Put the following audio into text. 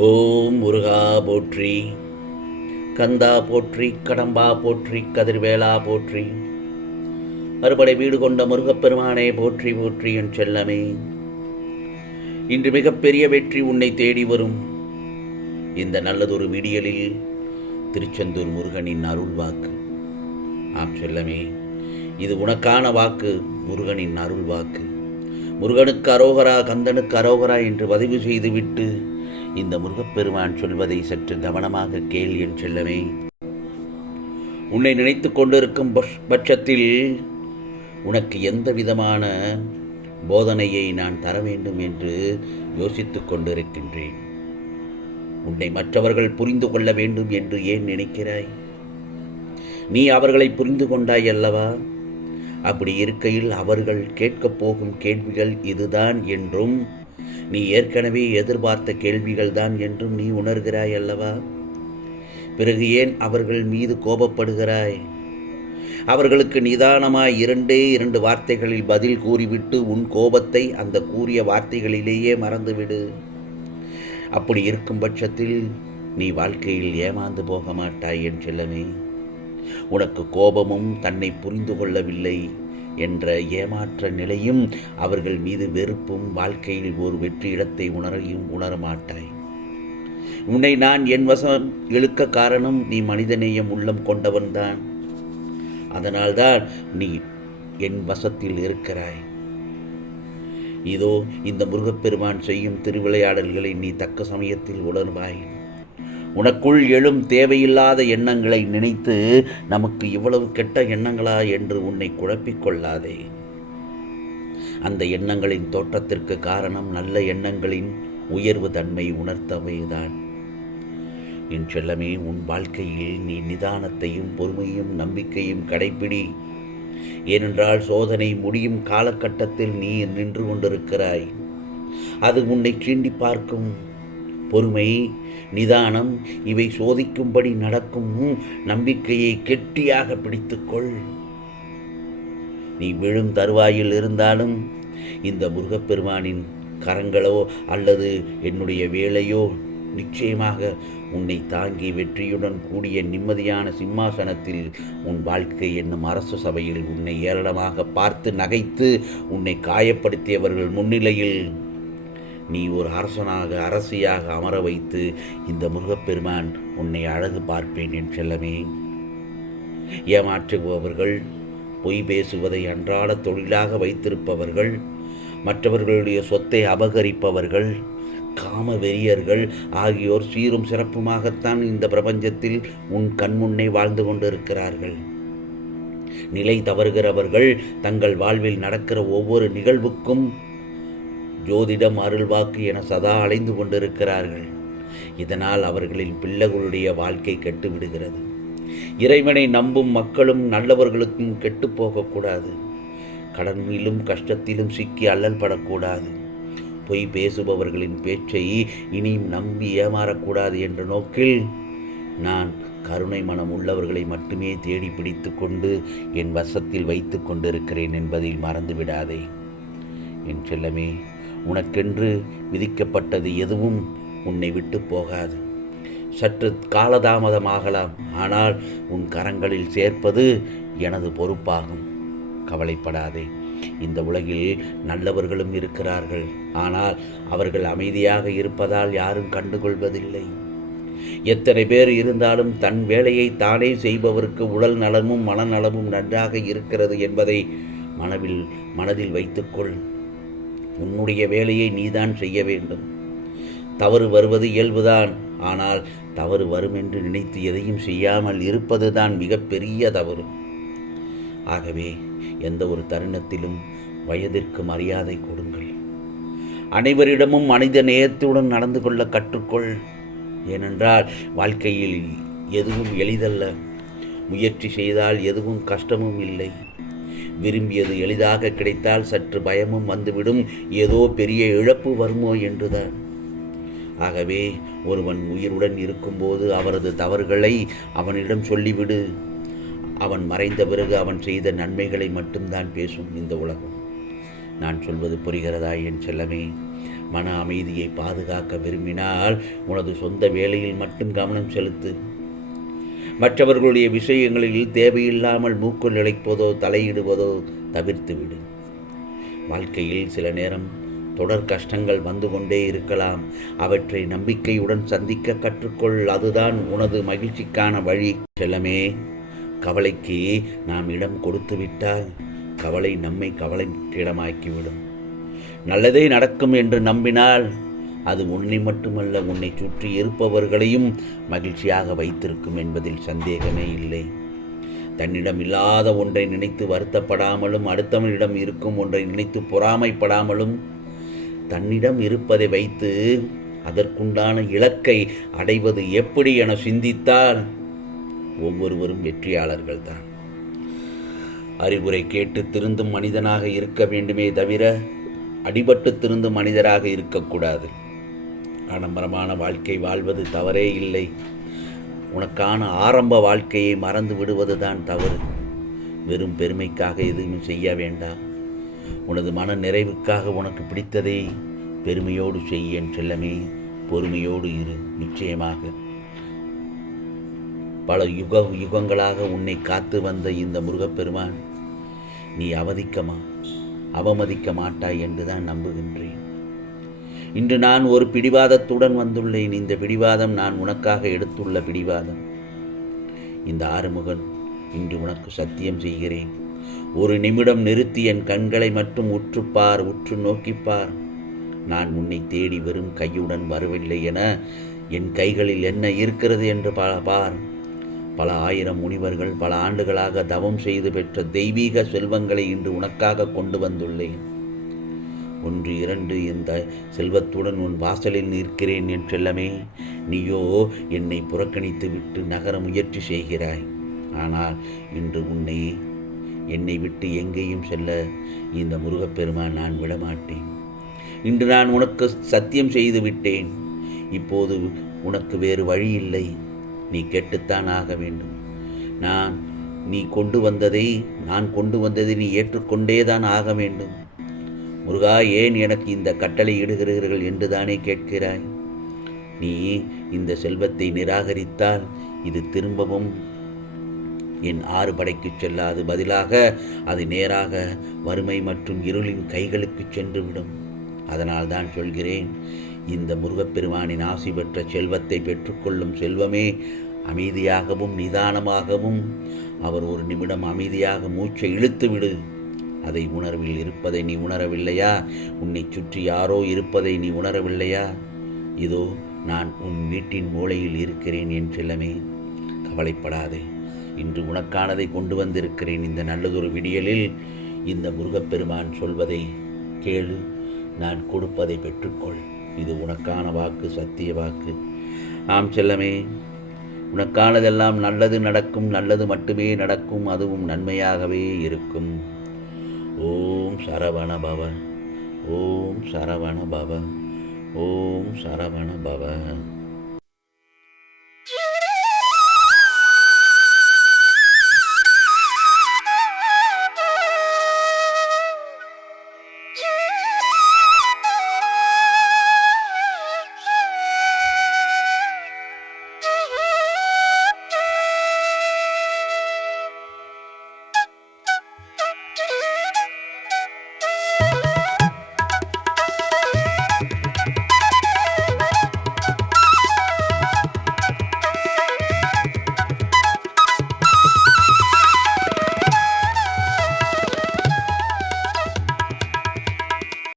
ஓம் முருகா போற்றி, கந்தா போற்றி, கடம்பா போற்றி, கதிர்வேலா போற்றி, மறுபடை வீடு கொண்ட முருகப்பெருமானே போற்றி போற்றி என் செல்லமே. இன்று மிகப்பெரிய வெற்றி உன்னை தேடி வரும் இந்த நல்லதொரு விடியலில் திருச்செந்தூர் முருகனின் அருள் வாக்கு. ஆம் செல்லமே, இது உனக்கான வாக்கு, முருகனின் அருள் வாக்கு. முருகனுக்கு அரோகரா, கந்தனுக்கு அரோகரா என்று பதிவு செய்துவிட்டு இந்த முருகப்பெருமான் சொல்வதை சற்று கவனமாக கேள் என் செல்லமே. உன்னை நினைத்து கொண்டிருக்கும் பட்சத்தில் உனக்கு எந்த விதமான போதனையை நான் தர வேண்டும் என்று யோசித்துக் கொண்டிருக்கின்றேன். உன்னை மற்றவர்கள் புரிந்து கொள்ள வேண்டும் என்று ஏன் நினைக்கிறாய்? நீ அவர்களை புரிந்து கொண்டாய் அல்லவா? அப்படி இருக்கையில் அவர்கள் கேட்கப் போகும் கேள்விகள் இதுதான் என்றும், நீ ஏற்கனவே எதிர்பார்த்த கேள்விகள் தான் என்றும் நீ உணர்கிறாய் அல்லவா? பிறகு ஏன் அவர்கள் மீது கோபப்படுகிறாய்? அவர்களுக்கு நிதானமாய் 2 வார்த்தைகளில் பதில் கூறிவிட்டு உன் கோபத்தை அந்த கூறிய வார்த்தைகளிலேயே மறந்துவிடு. அப்படி இருக்கும் பட்சத்தில் நீ வாழ்க்கையில் ஏமாந்து போக மாட்டாய் என் செல்லமே. உனக்கு கோபமும் தன்னை புரிந்து கொள்ளவில்லை என்ற ஏமாற்ற நிலையும் அவர்கள் மீது வெறுப்பும் வாழ்க்கையில் ஒரு வெற்றி இடத்தை உணரமாட்டாய். உன்னை நான் என் வசம் இழுக்க காரணம் நீ மனிதநேயம் உள்ளம் கொண்டவன்தான். அதனால்தான் நீ என் வசத்தில் இருக்கிறாய். இதோ இந்த முருகப்பெருமான் செய்யும் திருவிளையாடல்களை நீ தக்க சமயத்தில் உணர்வாய். உனக்குள் எழும் தேவையில்லாத எண்ணங்களை நினைத்து நமக்கு இவ்வளவு கெட்ட எண்ணங்களா என்று உன்னை குழப்பிக்கொள்ளாதே. அந்த எண்ணங்களின் தோற்றத்திற்கு காரணம் நல்ல எண்ணங்களின் உயர்வு தன்மை உணர்த்தவைதான். என் செல்லமே, உன் வாழ்க்கையில் நீ நிதானத்தையும் பொறுமையும் நம்பிக்கையும் கடைப்பிடி. ஏனென்றால் சோதனை முடியும் காலகட்டத்தில் நீ நின்று கொண்டிருக்கிறாய். அது உன்னை சீண்டி பார்க்கும். பொறுமை, நிதானம் இவை சோதிக்கும்படி நடக்கும். நம்பிக்கையை கெட்டியாக பிடித்துக்கொள். நீ விழும் தருவாயில் இருந்தாலும் இந்த முருகப்பெருமானின் கரங்களோ அல்லது என்னுடைய வேலையோ நிச்சயமாக உன்னை தாங்கி வெற்றியுடன் கூடிய நிம்மதியான சிம்மாசனத்தில் உன் வாழ்க்கை என்னும் அரசு சபையில் உன்னை ஏளனமாக பார்த்து நகைத்து உன்னை காயப்படுத்தியவர்கள் முன்னிலையில் நீ ஒரு அரசியாக அமர வைத்து இந்த முருகப்பெருமான் உன்னை அழகு பார்ப்பேன் என் செல்லமே. ஏமாற்றுபவர்கள், பொய் பேசுவதை அன்றாட தொழிலாக வைத்திருப்பவர்கள், மற்றவர்களுடைய சொத்தை அபகரிப்பவர்கள், காம வெறியர்கள் ஆகியோர் சீரும் சிறப்புமாகத்தான் இந்த பிரபஞ்சத்தில் உன் கண்முன்னே வாழ்ந்து கொண்டிருக்கிறார்கள். நிலை தவறுகிறவர்கள் தங்கள் வாழ்வில் நடக்கிற ஒவ்வொரு நிகழ்வுக்கும் ஜோதிடம், அருள்வாக்கு என சதா அலைந்து கொண்டிருக்கிறார்கள். இதனால் அவர்களின் பிள்ளைகளுடைய வாழ்க்கை கெட்டுவிடுகிறது. இறைவனை நம்பும் மக்களும் நல்லவர்களுக்கும் கெட்டு போகக்கூடாது. கடனிலும் கஷ்டத்திலும் சிக்கி அல்லல் படக்கூடாது. பொய் பேசுபவர்களின் பேச்சை இனியும் நம்பி ஏமாறக்கூடாது என்ற நோக்கில் நான் கருணை மனம் உள்ளவர்களை மட்டுமே தேடி பிடித்து கொண்டு என் வசத்தில் வைத்து கொண்டிருக்கிறேன் என்பதில் மறந்துவிடாதே என் செல்லமே. உனக்கென்று விதிக்கப்பட்டது எதுவும் உன்னை விட்டு போகாது. சற்று காலதாமதமாகலாம், ஆனால் உன் கரங்களில் சேர்ப்பது எனது பொறுப்பாகும். கவலைப்படாதே. இந்த உலகில் நல்லவர்களும் இருக்கிறார்கள். ஆனால் அவர்கள் அமைதியாக இருப்பதால் யாரும் கண்டுகொள்வதில்லை. எத்தனை பேர் இருந்தாலும் தன் வேலையை தானே செய்பவருக்கு உடல் நலமும் மனநலமும் நன்றாக இருக்கிறது என்பதை மனதில் வைத்துக்கொள். உன்னுடைய வேலையை நீதான் செய்ய வேண்டும். தவறு வருவது இயல்புதான். ஆனால் தவறு வரும் என்று நினைத்து எதையும் செய்யாமல் இருப்பதுதான் மிகப்பெரிய தவறு. ஆகவே எந்த ஒரு தருணத்திலும் வயதிற்கு மரியாதை கொடுங்கள். அனைவரிடமும் மனித நேயத்துடன் நடந்து கொள்ள கற்றுக்கொள். ஏனென்றால் வாழ்க்கையில் எதுவும் எளிதல்ல. முயற்சி செய்தால் எதுவும் கஷ்டமும் இல்லை. விரும்பியது எளிதாக கிடைத்தால் சற்று பயமும் வந்துவிடும். ஏதோ பெரிய இழப்பு வருமோ என்றுதான். ஆகவே ஒருவன் உயிருடன் இருக்கும்போது அவரது தவறுகளை அவனிடம் சொல்லிவிடு. அவன் மறைந்த பிறகு அவன் செய்த நன்மைகளை மட்டும்தான் பேசும் இந்த உலகம். நான் சொல்வது புரிகிறதா என் செல்லமே? மன அமைதியை பாதுகாக்க விரும்பினால் உனது சொந்த வேலையில் மட்டும் கவனம் செலுத்து. மற்றவர்களுடைய விஷயங்களில் தேவையில்லாமல் மூக்குள் இழைப்பதோ தலையிடுவதோ தவிர்த்துவிடு. வாழ்க்கையில் சில நேரம் தொடர் கஷ்டங்கள் வந்து கொண்டே இருக்கலாம். அவற்றை நம்பிக்கையுடன் சந்திக்க கற்றுக்கொள். அதுதான் உனது மகிழ்ச்சிக்கான வழி. செல்லமே, கவலைக்கு நாம் இடம் கொடுத்து விட்டால் கவலை நம்மை கவலைக்கிடமாக்கிவிடும். நல்லதே நடக்கும் என்று நம்பினால் அது உன்னை மட்டுமல்ல, உன்னை சுற்றி இருப்பவர்களையும் மகிழ்ச்சியாக வைத்திருக்கும் என்பதில் சந்தேகமே இல்லை. தன்னிடம் இல்லாத ஒன்றை நினைத்து வருத்தப்படாமலும், அடுத்தவனிடம் இருக்கும் ஒன்றை நினைத்து பொறாமைப்படாமலும், தன்னிடம் இருப்பதை வைத்து அதற்குண்டான இலக்கை அடைவது எப்படி என சிந்தித்தால் ஒவ்வொருவரும் வெற்றியாளர்கள்தான். அறிவுரை கேட்டு திருந்தும் மனிதனாக இருக்க வேண்டுமே தவிர அடிபட்டு திருந்தும் மனிதராக இருக்கக்கூடாது. ஆடம்பரமான வாழ்க்கை வாழ்வது தவறே இல்லை. உனக்கான ஆரம்ப வாழ்க்கையை மறந்து விடுவது தான் தவறு. வெறும் பெருமைக்காக எதுவும் செய்ய வேண்டாம். உனது மன நிறைவுக்காக உனக்கு பிடித்ததை பெருமையோடு செய்ய என் செல்லமே. பொறுமையோடு இரு. நிச்சயமாக பல யுகங்களாக உன்னை காத்து வந்த இந்த முருகப்பெருமான் நீ அவமதிக்க மாட்டாய் என்றுதான் நம்புகின்றேன். இன்று நான் ஒரு பிடிவாதத்துடன் வந்துள்ளேன். இந்த பிடிவாதம் நான் உனக்காக எடுத்துள்ள பிடிவாதம். இந்த ஆறுமுகன் இன்று உனக்கு சத்தியம் செய்கிறேன். ஒரு நிமிடம் நிறுத்தி என் கண்களை மட்டும் உற்று நோக்கிப்பார். நான் உன்னை தேடி வெறும் கையுடன் வரவில்லை என என் கைகளில் என்ன இருக்கிறது என்று பார். பல ஆயிரம் முனிவர்கள் பல ஆண்டுகளாக தவம் செய்து பெற்ற தெய்வீக செல்வங்களை இன்று உனக்காக கொண்டு வந்துள்ளேன். 1 2 இந்த செல்வத்துடன் உன் வாசலில் நிற்கிறேன் என் செல்லமே. நீயோ என்னை புறக்கணித்து விட்டு நகர முயற்சி செய்கிறாய். ஆனால் இன்று என்னை விட்டு எங்கேயும் செல்ல இந்த முருகப்பெருமான் நான் விடமாட்டேன். இன்று நான் உனக்கு சத்தியம் செய்து விட்டேன். இப்போது உனக்கு வேறு வழி இல்லை. நீ கேட்டுத்தான் ஆக வேண்டும். நான் கொண்டு வந்ததை நீ ஏற்றுக்கொண்டேதான் ஆக வேண்டும். முருகா, ஏன் எனக்கு இந்த கட்டளை இடுகிறீர்கள் என்று தானே கேட்கிறாய். நீ இந்த செல்வத்தை நிராகரித்தால் இது திரும்பவும் என் 6 படைக்கு செல்லாது. பதிலாக அது நேராக வறுமை மற்றும் இருளின் கைகளுக்கு சென்றுவிடும். அதனால் தான் சொல்கிறேன், இந்த முருகப்பெருமானின் ஆசி பெற்ற செல்வத்தை பெற்றுக்கொள்ளும் செல்வமே அமைதியாகவும் நிதானமாகவும் அவர் ஒரு நிமிடம் அமைதியாக மூச்சை இழுத்துவிடு. அதை உணர்வில் இருப்பதை நீ உணரவில்லையா? உன்னை சுற்றி யாரோ இருப்பதை நீ உணரவில்லையா? இதோ நான் உன் வீட்டின் மூலையில் இருக்கிறேன் என் செல்லமே. கவலைப்படாதே. இன்று உனக்கானதை கொண்டு வந்திருக்கிறேன். இந்த நல்லதொரு விடியலில் இந்த முருகப்பெருமான் சொல்வதை கேளு. நான் கொடுப்பதை பெற்றுக்கொள். இது உனக்கான வாக்கு, சத்திய வாக்கு. ஆம் செல்லமே, உனக்கானதெல்லாம் நல்லது நடக்கும். நல்லது மட்டுமே நடக்கும். அதுவும் நன்மையாகவே இருக்கும். ஓம் சரவண பவ. ஓம் சரவண பவ. ஓம் சரவண பவ.